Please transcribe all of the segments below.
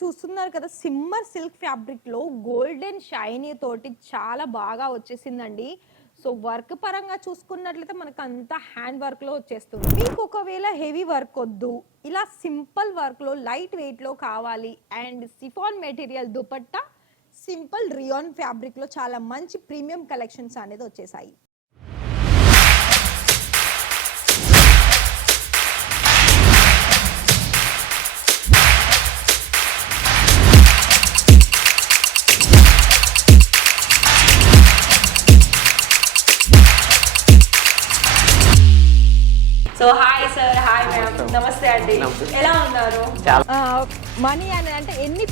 చూస్తున్నారు కదా సిమ్మర్ silk fabric లో గోల్డెన్ షైనీ తోటి చాలా బాగా వచ్చేసిందండి. సో వర్క్ పరంగా చూసుకున్నట్లయితే మనకు అంతా హ్యాండ్ వర్క్ లో వచ్చేస్తుంది. మీకు ఒకవేళ హెవీ వర్క్ వద్దు, ఇలా సింపుల్ వర్క్ లో లైట్ వెయిట్ లో కావాలి and chiffon material dupatta simple rayon fabric లో చాలా మంచి ప్రీమియం కలెక్షన్స్ అనేది వచ్చేసాయి. So hi sir, hi ma'am, namaste అండి. ఎలా ఉన్నారు? మనీ అని అంటే ఎన్ని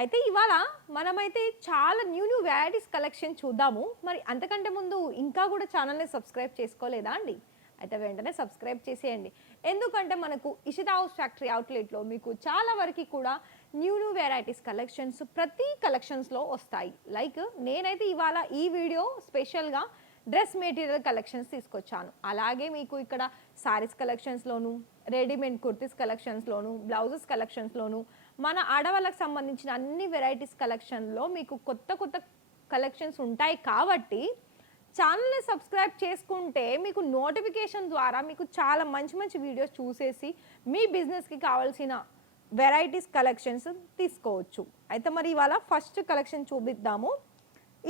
అయితే ఇవాళ మనమైతే చాలా న్యూ వెరైటీస్ కలెక్షన్ చూద్దాము. మరి అంతకంటే ముందు ఇంకా కూడా ఛానల్ని సబ్స్క్రైబ్ చేసుకోలేదా అండి? అయితే వెంటనే సబ్స్క్రైబ్ చేసేయండి. ఎందుకంటే మనకు ఇషితా హౌస్ ఫ్యాక్టరీ అవుట్లెట్లో మీకు చాలా వరకు కూడా న్యూ వెరైటీస్ కలెక్షన్స్ ప్రతి కలెక్షన్స్లో వస్తాయి. లైక్ నేనైతే ఇవాళ ఈ వీడియో స్పెషల్గా డ్రెస్ మెటీరియల్ కలెక్షన్స్ తీసుకొచ్చాను. అలాగే మీకు ఇక్కడ సారీస్ కలెక్షన్స్లోను, రెడీమేడ్ కుర్తీస్ కలెక్షన్స్లోను, బ్లౌజెస్ కలెక్షన్స్లోను, మన ఆడవాళ్ళకి సంబంధించిన అన్ని వెరైటీస్ కలెక్షన్లో మీకు కొత్త కొత్త కలెక్షన్స్ ఉంటాయి. కాబట్టి ఛానల్ని సబ్స్క్రైబ్ చేసుకుంటే మీకు నోటిఫికేషన్ ద్వారా మీకు చాలా మంచి మంచి వీడియోస్ చూసేసి మీ బిజినెస్కి కావాల్సిన వెరైటీస్ కలెక్షన్స్ తీసుకోవచ్చు. అయితే మరి ఇవాళ ఫస్ట్ కలెక్షన్ చూపిద్దాము.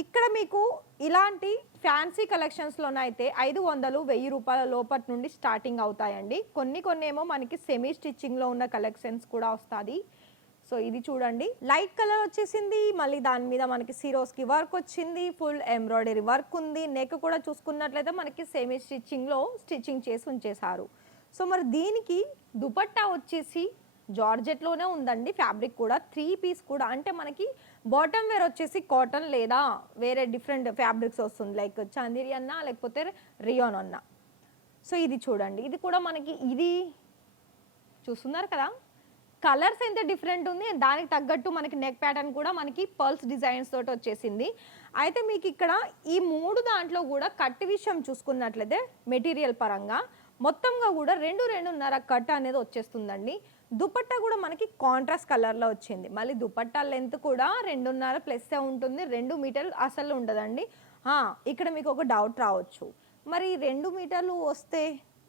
ఇక్కడ మీకు ఇలాంటి ఫ్యాన్సీ కలెక్షన్స్లోనైతే 500, 1000 రూపాయల లోపటి నుండి స్టార్టింగ్ అవుతాయండి. కొన్ని ఏమో మనకి సెమీ స్టిచ్చింగ్లో ఉన్న కలెక్షన్స్ కూడా వస్తుంది. సో ఇది చూడండి, లైట్ కలర్ వచ్చేసింది. మళ్ళీ దాని మీద మనకి సిరోస్కి వర్క్ వచ్చింది, ఫుల్ ఎంబ్రాయిడరీ వర్క్ ఉంది. నెక్ కూడా చూసుకున్నట్లయితే మనకి సెమీ స్టిచ్చింగ్లో స్టిచ్చింగ్ చేసి ఉంచేశారు. సో మరి దీనికి దుపట్టా వచ్చేసి జార్జెట్లోనే ఉందండి. ఫ్యాబ్రిక్ కూడా 3 పీస్ కూడా, అంటే మనకి బాటమ్ వేర్ వచ్చేసి కాటన్ లేదా వేరే డిఫరెంట్ ఫ్యాబ్రిక్స్ వస్తుంది, లైక్ చందేరి అన్నా లేకపోతే రియాన్ అన్నా. సో ఇది చూడండి, ఇది కూడా మనకి ఇది చూస్తున్నారు కదా, కలర్స్ ఎంత డిఫరెంట్ ఉంది. దానికి తగ్గట్టు మనకి నెక్ ప్యాటర్న్ కూడా మనకి పర్ల్స్ డిజైన్స్ తోటి వచ్చేసింది. అయితే మీకు ఇక్కడ ఈ 3 దాంట్లో కూడా కట్ విషయం చూసుకున్నట్లయితే మెటీరియల్ పరంగా మొత్తంగా కూడా 2.5 కట్ అనేది వచ్చేస్తుందండి. దుపట్టా కూడా మనకి కాంట్రాస్ట్ కలర్లో వచ్చింది. మళ్ళీ దుపట్టా లెంత్ కూడా 2.5 ప్లస్ ఉంటుంది, 2 మీటర్లు అసలు ఉండదండి. ఇక్కడ మీకు ఒక డౌట్ రావచ్చు, మరి 2 మీటర్లు వస్తే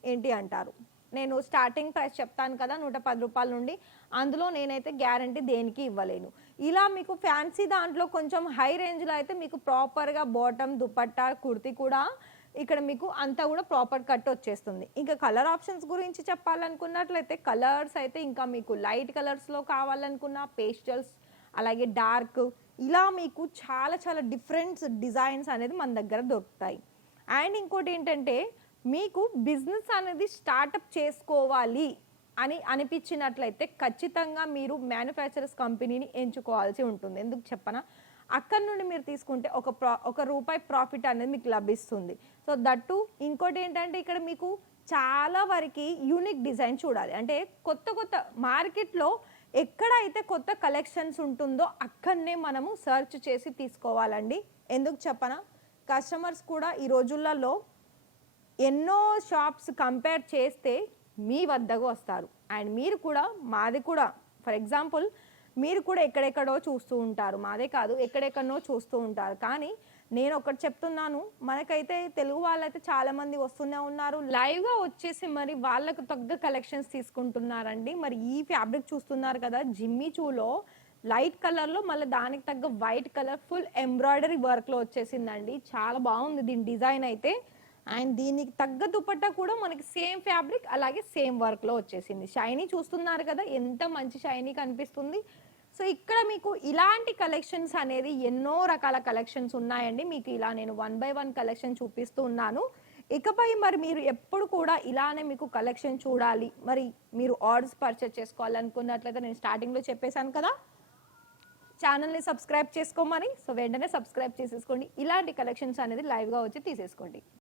ఏంటి అంటారు. నేను స్టార్టింగ్ ప్రైస్ చెప్తాను కదా 110 రూపాయల నుండి, అందులో నేనైతే గ్యారంటీ దేనికి ఇవ్వలేను. ఇలా మీకు ఫ్యాన్సీ దాంట్లో కొంచెం హై రేంజ్లో అయితే మీకు ప్రాపర్గా బాటమ్, దుపట్టా, కుర్తీ కూడా ఇక్కడ మీకు అంతా కూడా ప్రాపర్ కట్ వచ్చేస్తుంది. ఇంకా కలర్ ఆప్షన్స్ గురించి చెప్పాలనుకున్నట్లయితే కలర్స్ అయితే ఇంకా మీకు లైట్ కలర్స్లో కావాలనుకున్న పేస్టల్స్, అలాగే డార్క్, ఇలా మీకు చాలా చాలా డిఫరెంట్ డిజైన్స్ అనేది మన దగ్గర దొరుకుతాయి. అండ్ ఇంకోటి ఏంటంటే మీకు బిజినెస్ అనేది స్టార్టప్ చేసుకోవాలి అని అనిపించినట్లయితే ఖచ్చితంగా మీరు మ్యానుఫ్యాక్చరర్స్ కంపెనీని ఎంచుకోవాల్సి ఉంటుంది. ఎందుకు చెప్పనా, అక్కడ నుండి మీరు తీసుకుంటే ఒక రూపాయి ప్రాఫిట్ అనేది మీకు లభిస్తుంది. సో దట్టు ఇంకోటి ఏంటంటే ఇక్కడ మీకు చాలా వరకు యూనిక్ డిజైన్ చూడాలి. అంటే కొత్త మార్కెట్లో ఎక్కడైతే కొత్త కలెక్షన్స్ ఉంటుందో అక్కడనే మనము సర్చ్ చేసి తీసుకోవాలండి. ఎందుకు చెప్పనా, కస్టమర్స్ కూడా ఈ రోజులలో ఎన్నో షాప్స్ కంపేర్ చేస్తే మీ వద్దకు వస్తారు. అండ్ మీరు కూడా, మాది కూడా ఫర్ ఎగ్జాంపుల్ మీరు కూడా ఎక్కడెక్కడో చూస్తూ ఉంటారు, మాదే కాదు ఎక్కడెక్కడో చూస్తూ ఉంటారు. కానీ నేను ఒకటి చెప్తున్నాను, మనకైతే తెలుగు వాళ్ళైతే చాలామంది వస్తూనే ఉన్నారు, లైవ్గా వచ్చేసి మరి వాళ్ళకు తగ్గ కలెక్షన్స్ తీసుకుంటున్నారండి. మరి ఈ ఫ్యాబ్రిక్ చూస్తున్నారు కదా, జిమ్మీ చూలో లైట్ కలర్లో మళ్ళీ దానికి తగ్గ వైట్ కలర్ ఫుల్ ఎంబ్రాయిడరీ వర్క్లో వచ్చేసిందండి. చాలా బాగుంది దీని డిజైన్ అయితే. అండ్ దీనికి తగ్గ దుపట్టా కూడా మనకి సేమ్ ఫ్యాబ్రిక్ అలాగే సేమ్ వర్క్లో వచ్చేసింది. షైనీ చూస్తున్నారు కదా, ఎంత మంచి షైనీ కనిపిస్తుంది. సో ఇక్కడ మీకు ఇలాంటి కలెక్షన్స్ అనేది ఎన్నో రకాల కలెక్షన్స్ ఉన్నాయండి. మీకు ఇలా నేను 1 by 1 కలెక్షన్ చూపిస్తూ ఉన్నాను. ఇకపై మరి మీరు ఎప్పుడు కూడా ఇలానే మీకు కలెక్షన్ చూడాలి, మరి మీరు ఆర్డర్స్ పర్చేస్ చేసుకోవాలనుకున్నట్లయితే నేను స్టార్టింగ్లో చెప్పేశాను కదా, ఛానల్ని సబ్స్క్రైబ్ చేసుకోమని. సో వెంటనే సబ్స్క్రైబ్ చేసేసుకోండి, ఇలాంటి కలెక్షన్స్ అనేది లైవ్గా వచ్చి తీసేసుకోండి.